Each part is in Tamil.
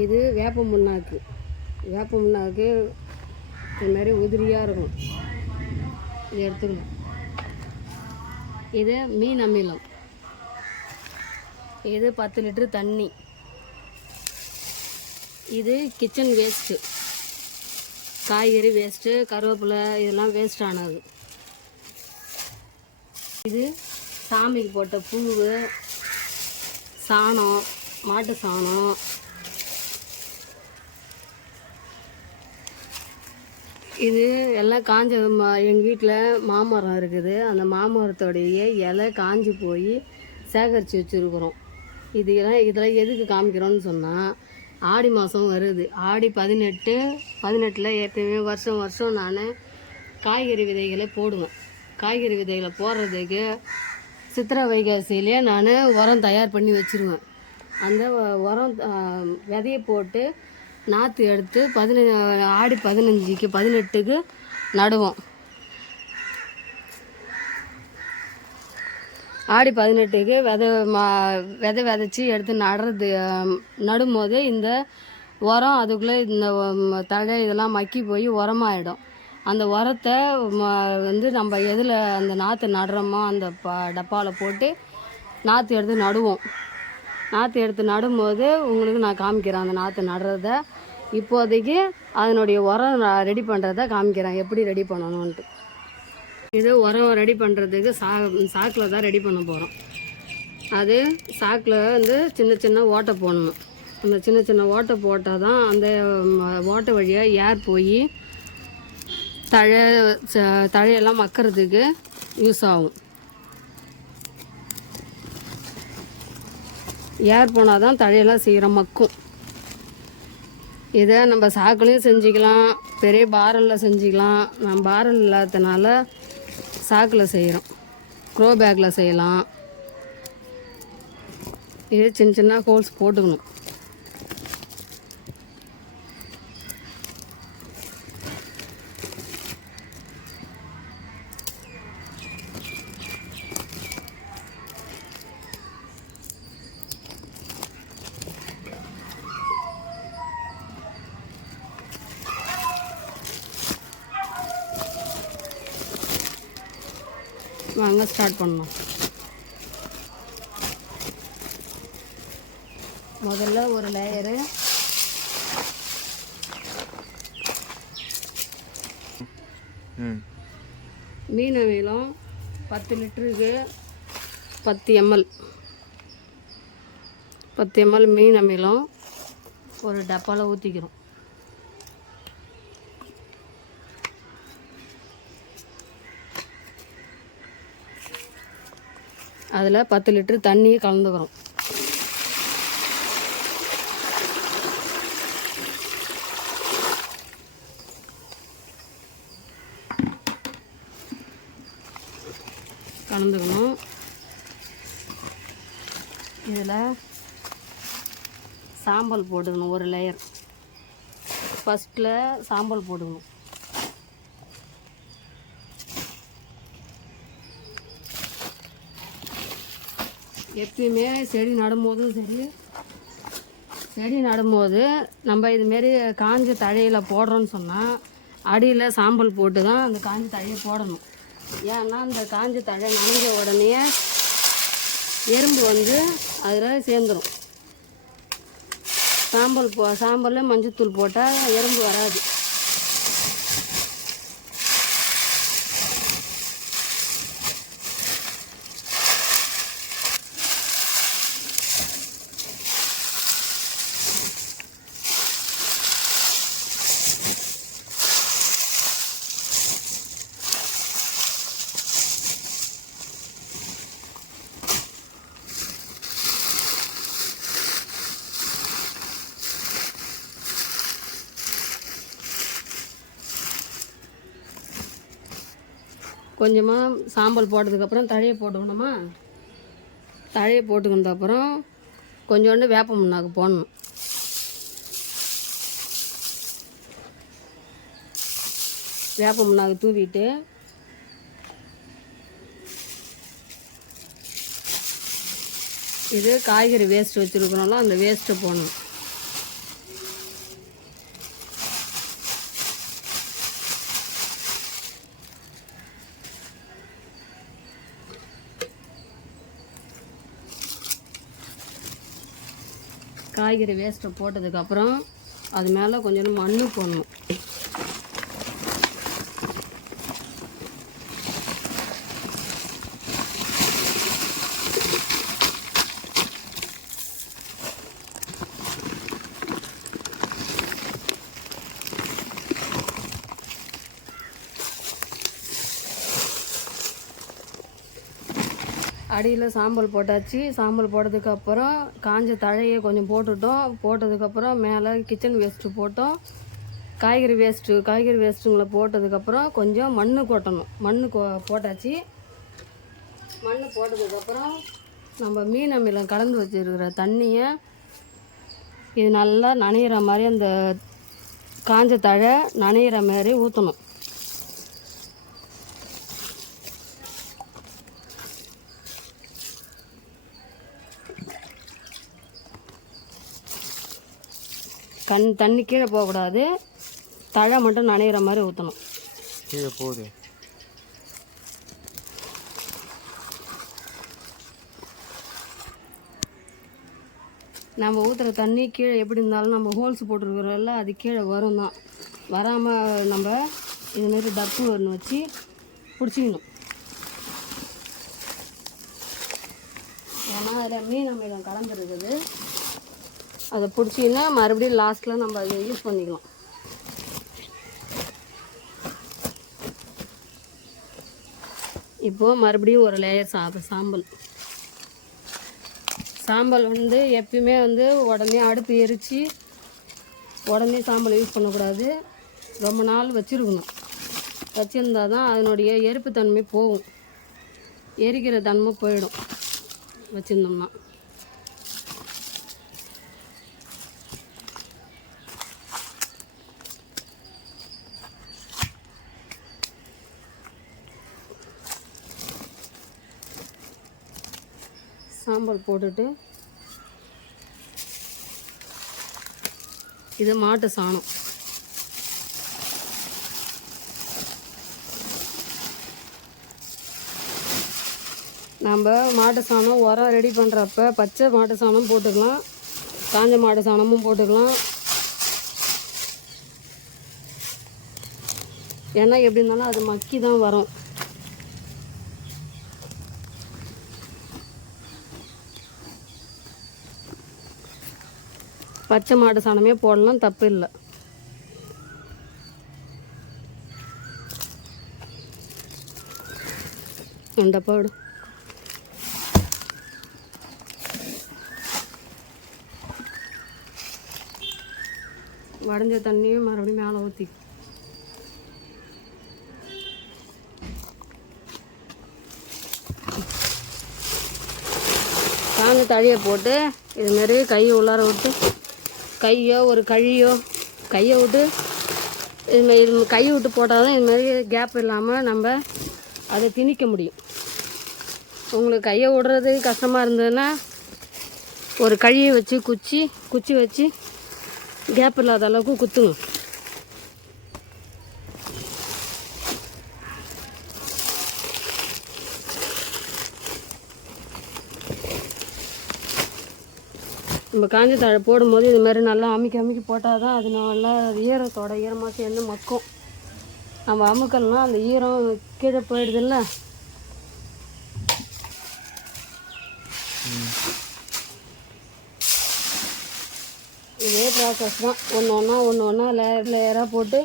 இது வேப்ப முன்னாக்கு. வேப்ப முன்னாக்கு இது மாதிரி உதிரியாக இருக்கும். இது எடுத்துக்கலாம். இது மீன் அமிலம். இது பத்து லிட்டரு தண்ணி. இது கிச்சன் வேஸ்ட்டு காய்கறி வேஸ்ட்டு கருவேப்பிலை இதெல்லாம் வேஸ்ட் ஆனது. இது சாமிக்கு போட்ட பூவு சாணம் மாட்டு சாணம் இது எல்லாம் காஞ்ச எங்கள் வீட்டில் மாமரம் இருக்குது. அந்த மாமரத்தோடைய இலை காஞ்சி போய் சேகரித்து வச்சுருக்குறோம். இது எல்லாம் இதெல்லாம் எதுக்கு காமிக்கிறோன்னு சொன்னால் ஆடி மாதம் வருது. ஆடி பதினெட்டு பதினெட்டில் எப்பயுமே வருஷம் வருஷம் நான் காய்கறி விதைகளை போடுவேன். காய்கறி விதைகளை போடுறதுக்கு சித்திரை வைகாசியிலே நான் உரம் தயார் பண்ணி வச்சுருவேன். அந்த உரம் விதையை போட்டு நாற்று எடுத்து பதினஞ்சு ஆடி பதினஞ்சுக்கு பதினெட்டுக்கு நடுவோம். ஆடி பதினெட்டுக்கு விதை மா விதை விதைச்சி எடுத்து நடுறது நடும்போது இந்த உரம் அதுக்குள்ளே இந்த தழை இதெல்லாம் மக்கி போய் உரமாயிடும். அந்த உரத்தை ம- வந்து நம்ம எதில் அந்த நாற்று நடுறோமோ அந்த ப டப்பாவில் போட்டு நாற்று எடுத்து நடுவோம். நாற்று எடுத்து நடும்போது உங்களுக்கு நான் காமிக்கிறேன் அந்த நாற்று நடுறத. இப்போதைக்கு அதனுடைய உரம் நான் ரெடி பண்ணுறத காமிக்கிறேன். எப்படி ரெடி பண்ணணுன்ட்டு இது உரம் ரெடி பண்ணுறதுக்கு சா சாக்கில் தான் ரெடி பண்ண போகிறோம் அது சாக்கில் வந்து சின்ன சின்ன ஓட்டை போடணும். அந்த சின்ன சின்ன ஓட்டை போட்டால் தான் அந்த ஓட்டை வழியாக ஏர் போய் தழை ச- தழையெல்லாம் மக்கிறதுக்கு யூஸ் ஆகும். ஏர் போனால் தான் தழையெல்லாம் சீக்கிரம் மக்கும். இதை நம்ம சாக்குலையும் செஞ்சுக்கலாம் பெரிய பாரலில் செஞ்சுக்கலாம். நம்ம பாரல் இல்லாததுனால சாக்கில் செய்கிறோம் க்ரோ பேக்கில் செய்யலாம். இது சின்ன சின்ன ஹோல்ஸ் போட்டுக்கணும். வாங்க ஸ்டார்ட் பண்ணலாம் முதல்ல ஒரு லேயரு மீன் அமிலம் பத்து லிட்டருக்கு பத்து எம்எல் பத்து எம்எல் மீன் அமிலம் ஒரு டப்பாவில் ஊற்றிக்கிறோம் அதில் பத்து லிட்டர் தண்ணியை கலந்துக்கிறோம். கலந்துக்கணும். இதில் சாம்பல் போட்டுக்கணும் ஒரு லேயர் ஃபஸ்ட்டில் சாம்பல் போட்டுக்கணும். எப்பயுமே செடி நடும்போதும் சரி செடி நடும்போது நம்ம இதுமாரி காஞ்ச தழையில் போடுறோன்னு சொன்னால் அடியில் சாம்பல் போட்டு தான் அந்த காஞ்ச தழையை போடணும். ஏன்னா அந்த காஞ்ச தழை நனைஞ்ச உடனே எறும்பு வந்து அதில் சேர்ந்துடும் சாம்பல் போ சாம்பலில் மஞ்சத்தூள் போட்டால் எறும்பு வராது. கொஞ்சமாக சாம்பல் போட்டதுக்கப்புறம் தழையை போட்டுக்கணுமா? தழையை போட்டுக்கினதுக்கப்புறம் கொஞ்சோண்டு வேப்ப முன்னாக்கு போடணும். வேப்ப முன்னாக்கு தூவிட்டு இது காய்கறி வேஸ்ட் வச்சுருக்கிறோம்ல அந்த வேஸ்ட்டை போடணும். காய்கறி வேஸ்ட்டை போட்டதுக்கப்புறம் அது மேலே கொஞ்சம் மண் போடணும். அடியில் சாம்பல் போட்டாச்சு. சாம்பல் போட்டதுக்கப்புறம் காஞ்ச தழையை கொஞ்சம் போட்டுட்டோம். போட்டதுக்கப்புறம் மேலே கிச்சன் வேஸ்ட்டு போட்டோம். காய்கறி வேஸ்ட்டு காய்கறி வேஸ்ட்டுங்களை போட்டதுக்கப்புறம் கொஞ்சம் மண் கொட்டணும். மண் கொ போட்டாச்சு. மண் போட்டதுக்கப்புறம் நம்ம மீன் அமிலம் கலந்து வச்சுருக்கிற தண்ணியை இது நல்லா நனையிற மாதிரி அந்த காஞ்ச தழை நனையிற மாதிரி ஊற்றணும் கண் தண்ணி கீழே போகக்கூடாது. தழை மட்டும் நனையிற மாதிரி ஊற்றணும் கீழே போகுது. நம்ம ஊற்றுற தண்ணி கீழே எப்படி இருந்தாலும் நம்ம ஹோல்ஸ் போட்டிருக்கிறோம்ல அது கீழே வரும் தான். வராமல் நம்ம இது மாதிரி டப்பு ஒன்று வச்சு பிடிச்சிக்கணும். ஏன்னா அதில் மீன் அமிலம் கலந்துருக்குது. அதை பிடிச்சிங்கன்னா மறுபடியும் லாஸ்ட்டில் நம்ம அதை யூஸ் பண்ணிக்கலாம். இப்போது மறுபடியும் ஒரு லேயர் சாப்ப சாம்பல். சாம்பல் வந்து எப்பயுமே வந்து உடனே அடுப்பு எரித்து உடனே சாம்பல் யூஸ் பண்ணக்கூடாது. ரொம்ப நாள் வச்சுருக்கணும். வச்சுருந்தா தான் அதனுடைய எரிப்பு தன்மை போகும். எரிக்கிற தன்மை போயிடும். வச்சுருந்தோம்னா. சாம்பல் போட்டுட்டு இது மாட்டு சாணம். நம்ம மாட்டு சாணம் உரம் ரெடி பண்ணுறப்ப பச்சை மாட்டு சாணம் போட்டுக்கலாம். காஞ்ச மாட்டு சாணமும் போட்டுக்கலாம். ஏன்னா எப்படி இருந்தாலும் அது மக்கி தான் வரும். பச்சை மாட்டு சாணமே போடலாம் தப்பு இல்லை. இந்த போடு. வடைஞ்ச தண்ணியும் மறுபடியும் மேலே ஊற்றி காஞ்ச தழியை போட்டு இது மாரி கையை உள்ளார விட்டு கையோ ஒரு கழியோ கையை விட்டு இதுமாரி இது கையை விட்டு போட்டால் தான் இதுமாரி கேப் இல்லாமல் நம்ம அதை திணிக்க முடியும். உங்களுக்கு கையை விடுறது கஷ்டமாக இருந்ததுன்னா ஒரு கழியை வச்சு குச்சி குச்சி வச்சு கேப் இல்லாத அளவுக்கு குத்துங்க. நம்ம காஞ்ச தழை போடும்போது இது மாதிரி நல்லா அமுக்கி அமுக்கி போட்டால் தான் அது நல்லா ஈரத்தோட ஈரமாக சேர்ந்து மக்கும். நம்ம அமுக்கல்னா அந்த ஈரம் கீழே போயிடுதுல்ல? இதே ப்ராசஸ் தான். ஒன்று ஒன்றா ஒன்று ஒன்றா லேயர் லேயராக போட்டு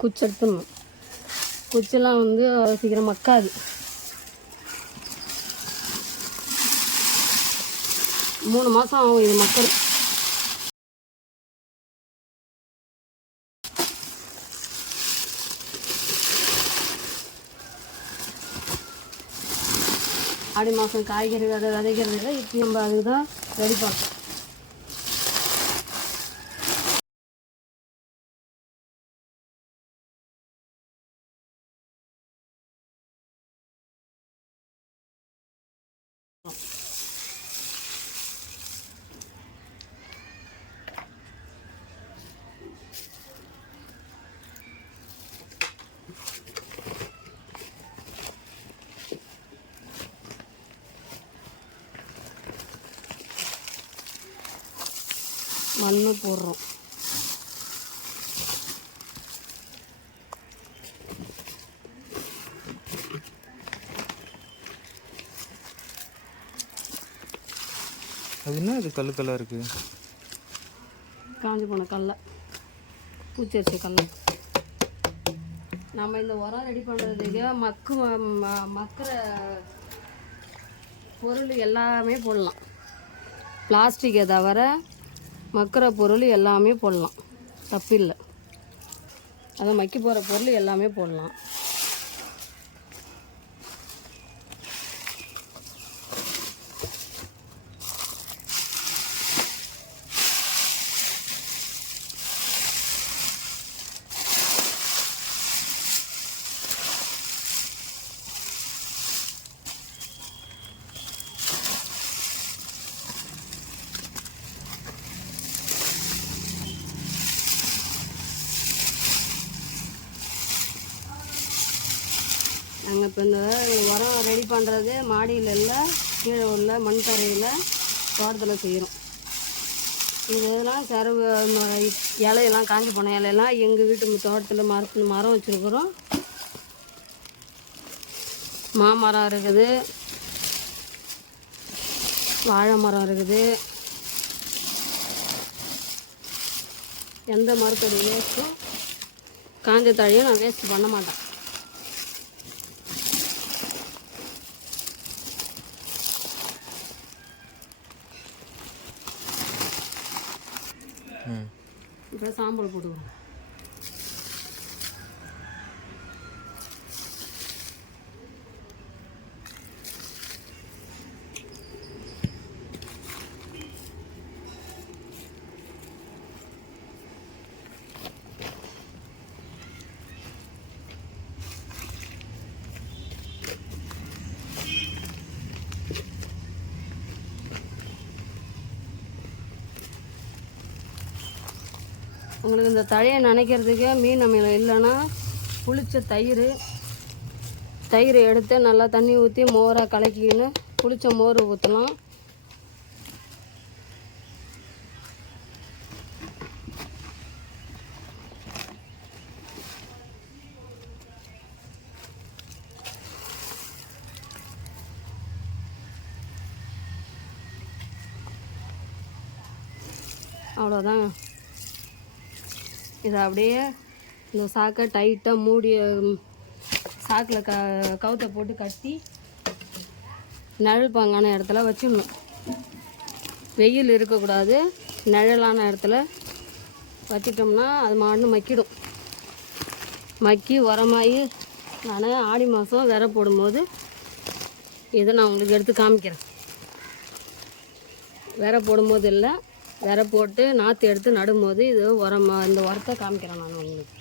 குச்செடுத்துடணும். குச்செல்லாம் வந்து சீக்கிரம் மக்காது. மூணு மாதம் ஆகும் இது மக்கள் ஆடி மாதம் காய்கறி விதை விதைக்கிறதுல இப்போ நம்ம அதுக்கு தான் ரெடி பண்ணோம் மண் போடுறோம். அது என்ன இது கல்லு கல்லாக இருக்குது காஞ்சி போன கடல பூச்சரிசி கடல நம்ம இந்த உரம் ரெடி பண்ணுறதுக்கு மக்கு மக்கிற பொருள் எல்லாமே போடலாம். பிளாஸ்டிக்கை தவிர மக்கிற பொருள் எல்லாமே போடலாம். தப்பில்லை. அதை மக்கி போகிற பொருள் எல்லாமே போடலாம். நாங்கள் இப்போ இந்த உரம் ரெடி பண்ணுறது மாடியில் இல்லை கீழே உள்ள மண் தரையில் தோட்டத்தில் செய்கிறோம் இது இதெல்லாம் சரவு இலையெல்லாம் காஞ்சி போன இலையெல்லாம் எங்கள் வீட்டு தோட்டத்தில் மரத்து மரம் வச்சுருக்குறோம். மாமரம் இருக்குது. வாழை மரம் இருக்குது. எந்த மரத்தோட வேஸ்ட்டும் காஞ்ச தழையும் நான் வேஸ்ட் பண்ண மாட்டேன். சாம்பல் போட்டுக்கிறோம் உங்களுக்கு இந்த தழையை நினைக்கிறதுக்கே மீன் அமையல. இல்லைன்னா புளிச்ச தயிர் தயிர் எடுத்து நல்லா தண்ணி ஊற்றி மோராக கலக்கிக்கின்னு புளிச்ச மோர் ஊற்றலாம் அவ்வளோதான் இதை அப்படியே இந்த சாக்கை டைட்டாக மூடி சாக்கில் க கவுத்தை போட்டு கட்டி நிழல் பங்கான இடத்துல வச்சிடணும். வெயில் இருக்கக்கூடாது. நிழலான இடத்துல வச்சிட்டோம்னா அது மாடு மக்கிடும். மக்கி உரமாயி நான் ஆடி மாதம் விரை போடும்போது இதை நான் உங்களுக்கு எடுத்து காமிக்கிறேன். விரை போடும்போது இல்லை. விரை போட்டு நாற்று எடுத்து நடும்போது இது உரம் இந்த உரத்தை காமிக்கிறேன் நான் உங்களுக்கு.